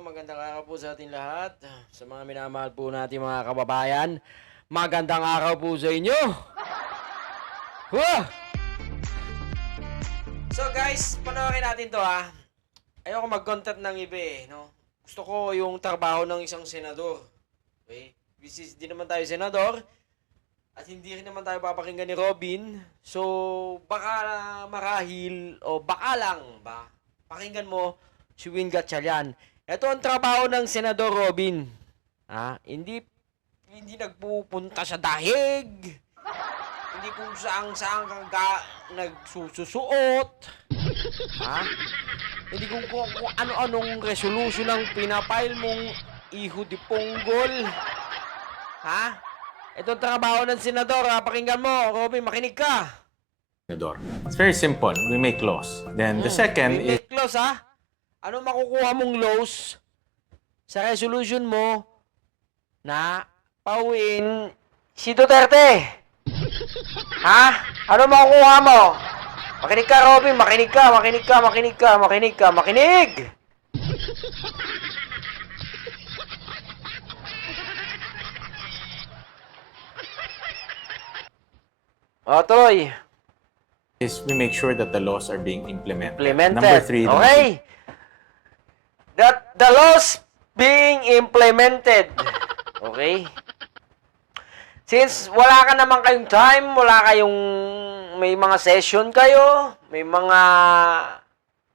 magandang araw po sa ating lahat. Sa mga minamahal po natin mga kababayan, magandang araw po sa inyo. Huh! So guys, panoorin natin to ha. Ayoko mag-content ng iba eh, no? Gusto ko yung trabaho ng isang senador. Okay? This is, di naman tayo senador. At hindi rin naman tayo papakinggan ni Robin. So, baka marahil, o baka lang ba, pakinggan mo si Win Gatchalian. Ito ang trabaho ng Senador Robin. Ha? Hindi, hindi nagpupunta sa dahig. Hindi kung saan saan kang ga, nagsususuot. Ha? Hindi kung, kung, kung ano-anong resolution ang pinapile mong iho di ponggol. Ha? Ito ang trabaho ng senador, ha? Pakinggan mo, Robin, makinig ka. Senador. It's very simple. We make laws. Then the second May is close, ha? Ano makukuha mong laws sa resolution mo na pauwiin si Duterte? Ha? Ano makukuha mo? Makinig ka, Robin. Makinig ka, makinig ka, makinig ka, makinig ka, makinig! O, tuloy. is we make sure that the laws are being implemented. implemented. Number three. the- Okay. That the laws being implemented. Okay? Since wala ka naman kayong time, wala kayong may mga session kayo, may mga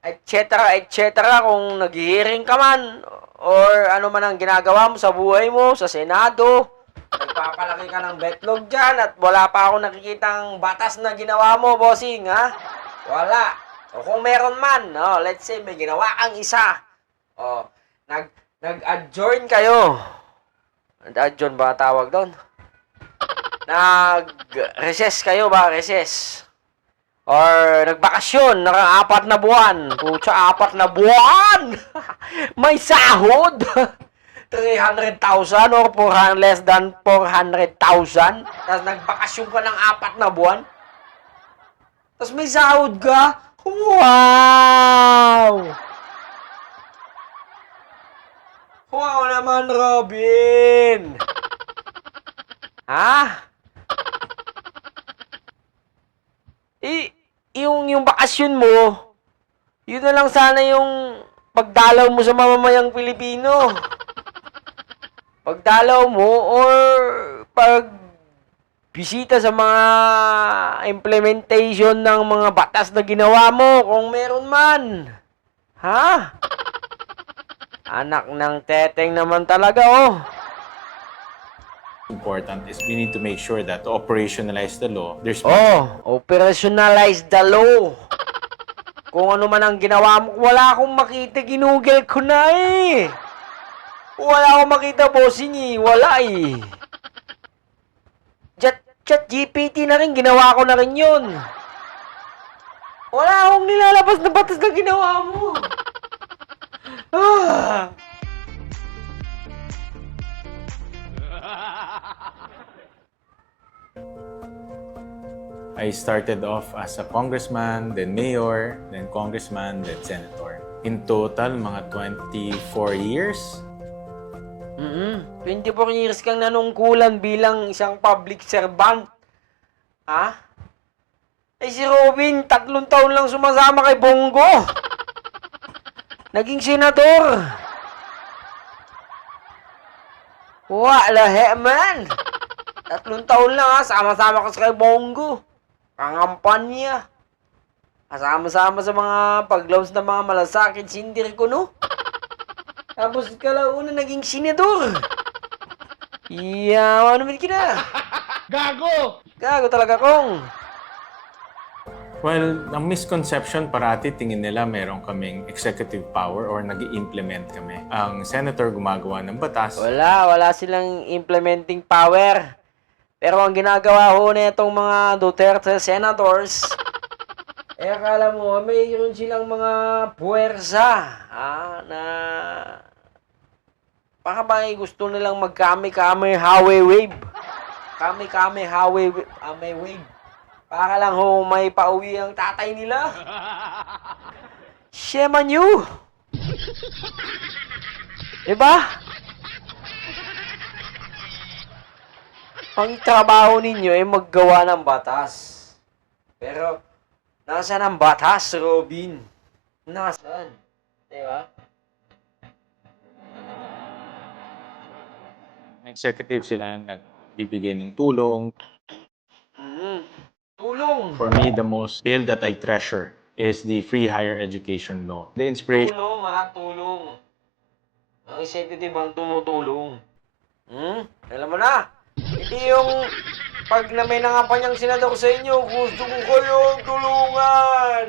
etc. etc. kung nag-hearing ka man or ano man ang ginagawa mo sa buhay mo, sa Senado, nagpapalaki ka ng betlog dyan at wala pa ako nakikitang batas na ginawa mo, bossing, ha? Wala. O kung meron man, no, let's say may ginawa kang isa. O, nag, nag-adjourn kayo. Nag-adjourn ba tawag doon? Nag-recess kayo ba? Recess. Or nagbakasyon, naka-apat na buwan. Pucha, apat na buwan! May sahod! 300,000 or 400, less than 400,000. Tapos nagbakasyon ka ng apat na buwan. Tapos may sahod ka. Wow! Wow naman, Robin! ha? I, yung, yung bakasyon mo, yun na lang sana yung pagdalaw mo sa mamamayang Pilipino. Pagdalaw mo or pag bisita sa mga implementation ng mga batas na ginawa mo kung meron man. Ha? Anak ng teteng naman talaga oh. important is we need to make sure that to operationalize the law, there's Oh, operationalize the law. Kung ano man ang ginawa mo, wala akong makita, ginugel ko na eh. Wala akong makita, bossing eh. Wala eh. Chat, chat GPT na rin, ginawa ko na rin yun. Wala akong nilalabas na batas na ginawa mo. I started off as a congressman, then mayor, then congressman, then senator. In total, mga 24 years. Mm 24 years kang nanungkulan bilang isang public servant. Ha? Eh si Robin, tatlong taon lang sumasama kay Bongo. Naging senador. Wala man. Tatlong taon lang ha, sama-sama ka sa kay Bongo. Pangampanya. Kasama-sama sa mga paglaws ng mga malasakit sindir ko, no? Tapos kalauna naging senador. Yawa naman ka na. Gago! Gago talaga kong. Well, ang misconception parati tingin nila meron kaming executive power or nag implement kami. Ang senator gumagawa ng batas. Wala, wala silang implementing power. Pero ang ginagawa ho na itong mga Duterte senators, eh akala mo, mayroon silang mga puwersa ah, na baka ba gusto nilang magkami-kami highway wave. Kami-kami highway wa- ah, may wave. Para lang ho may pauwi ang tatay nila. Shame on you! Diba? Ang trabaho ninyo ay maggawa ng batas. Pero, nasaan ang batas, Robin? Nasaan? Diba? Executive sila nagbibigay ng tulong. Mm. Tulong! For me, the most bill that I treasure is the free higher education law. The inspiration Tulong, ha? Tulong. Ang executive ang tumutulong. Hmm? Alam mo na. Hindi yung pag na may nangampanyang senador sa inyo, gusto ko kayong tulungan.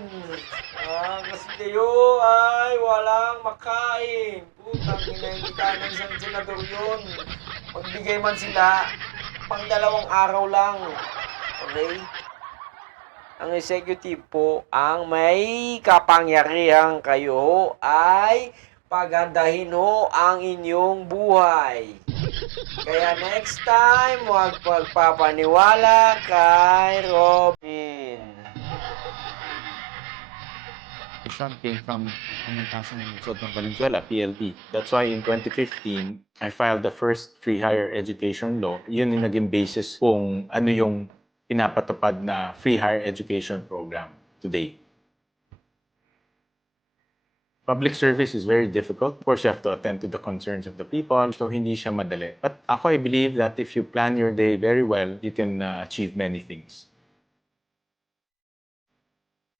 Ah, kasi kayo ay walang makain. Putang ina, ka ng isang senador yun. Magbigay man sila, pang dalawang araw lang. Okay? Ang executive po, ang may kapangyarihan kayo ay pagandahin ho ang inyong buhay. Kaya next time, huwag pagpapaniwala kay Robin. came from Pangatasan ng Lungsod ng Valenzuela, PLD. That's why in 2015, I filed the first free higher education law. Yun yung naging basis kung ano yung pinapatupad na free higher education program today. Public service is very difficult. Of course, you have to attend to the concerns of the people. So, hindi siya madali. But ako, I believe that if you plan your day very well, you can uh, achieve many things.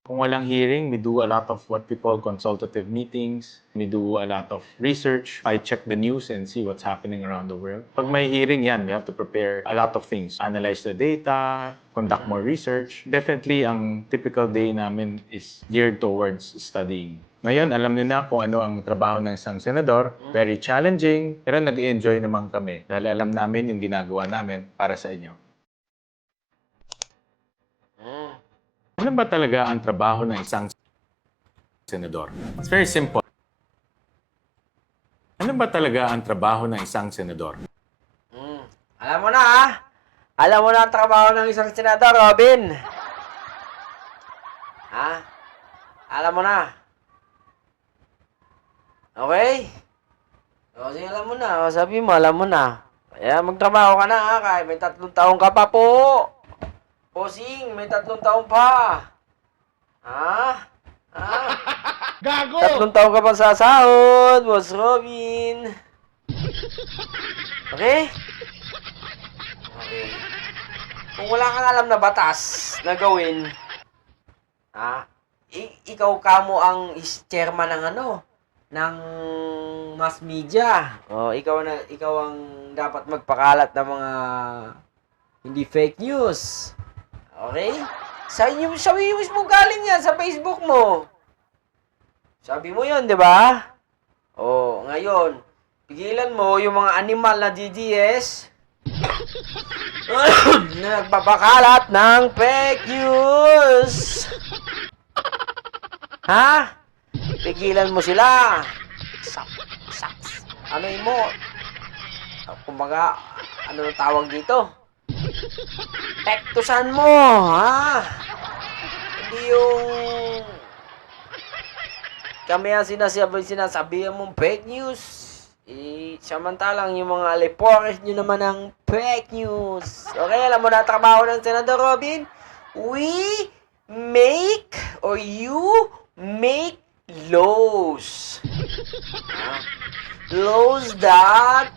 Kung walang hearing, we do a lot of what we call consultative meetings. We do a lot of research. I check the news and see what's happening around the world. Pag may hearing yan, we have to prepare a lot of things. Analyze the data, conduct more research. Definitely, ang typical day namin is geared towards studying. Ngayon, alam niyo na kung ano ang trabaho ng isang senador. Very challenging, pero nag-enjoy naman kami. Dahil alam namin yung ginagawa namin para sa inyo. Ano ba talaga ang trabaho ng isang senador? It's very simple. Ano ba talaga ang trabaho ng isang senador? Hmm. Alam mo na ha? Alam mo na ang trabaho ng isang senador, Robin. Ha? Alam mo na. Okay? O, sige, alam mo na. O, sabi mo, alam mo na. Kaya magtrabaho ka na ha, kahit may tatlong taong ka pa po. Posing, may tatlong taong pa. Ha? Ha? Gago! Tatlong taon ka pang sasahod, Boss Robin. Okay? Okay. Kung wala kang alam na batas na gawin, ha? I- ikaw ka mo ang chairman ng ano? ng mass media. Oh, ikaw na ikaw ang dapat magpakalat ng mga hindi fake news. Okay? Sa inyo, sa iyo mismo galing yan, sa Facebook mo. Sabi mo yun, di ba? Oh, ngayon, pigilan mo yung mga animal na DDS na nagpapakalat ng fake news. Ha? Pigilan mo sila. Sak, sak. Ano mo? Kumbaga, ano tawag dito? Tektusan mo, ha? Hindi yung kami ang sinasabi, sinasabihan mong fake news. Eh, samantalang yung mga alipores nyo naman ang fake news. Okay, alam mo na trabaho ng Senador Robin? We make or you make laws. Ah, laws that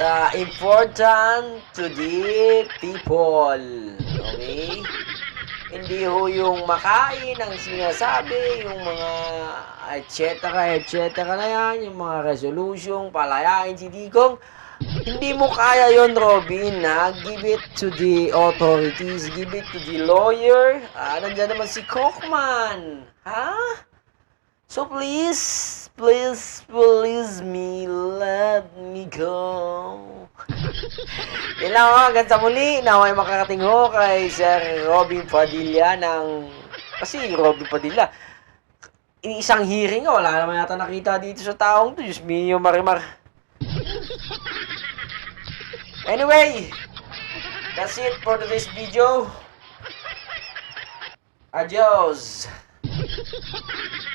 uh, important to the people. Okay? Hindi ho yung makain ang sinasabi, yung mga et cetera, et cetera na yan, yung mga resolution, palayain si Digong. Hindi mo kaya yon Robin, ha? Give it to the authorities, give it to the lawyer. Ah, nandyan naman si Kochman. Ha? So please, please, please me, let me go. Yan lang ho, hanggang sa muli. Naway makakating ho kay Sir Robin Padilla ng... Kasi Robin Padilla, isang hearing nga, wala naman yata nakita dito sa taong to. Diyos mio, marimar. Anyway, that's it for today's video. Adios.